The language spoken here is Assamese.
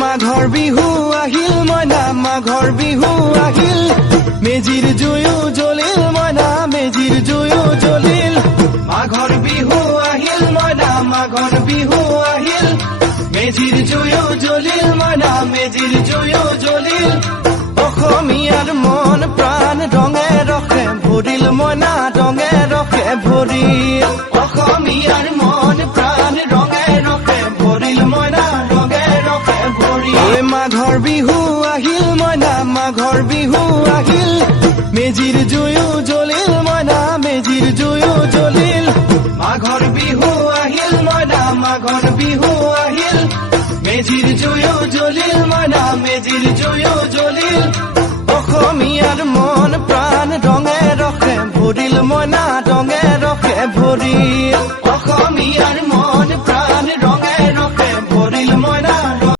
মাঘৰ বিহু আহিল মইনা মাঘৰ বিহু আহিল মেজিৰ জুয়ো জ্বলিল মইনা মেজিৰ জুয়ো জ্বলিল মাঘৰ বিহু আহিল মইনা মাঘৰ বিহু আহিল মেজিৰ জুয়ো জ্বলিল মইনা মেজিৰ জুয়ো জ্বলিল অসমীয়াৰ মন প্ৰাণ ৰঙে ৰখে ভৰিল মইনা ৰঙে ৰখে ভৰিল অসমীয়াৰ মন প্ৰাণ ৰঙে ৰখে ভৰিল মইনা ৰঙে ৰখে ভৰিল মাঘৰ বিহু আহিল মইনা মাঘৰ বিহু আহিল মেজিৰ জুয়ো জ্বলিল মইনা মেজিৰ জুয়ো জ্বলিল মাঘৰ বিহু আহিল মইনা মাঘৰ বিহু আহিল মেজিৰ জুয়ো জ্বলিল মইনা মেজিৰ জুয়ো জ্বলিল অসমীয়াৰ মন প্ৰাণ ৰঙে ৰখে ভৰিল মইনা ৰঙে ৰখে ভৰিল অসমীয়াৰ মন প্ৰাণ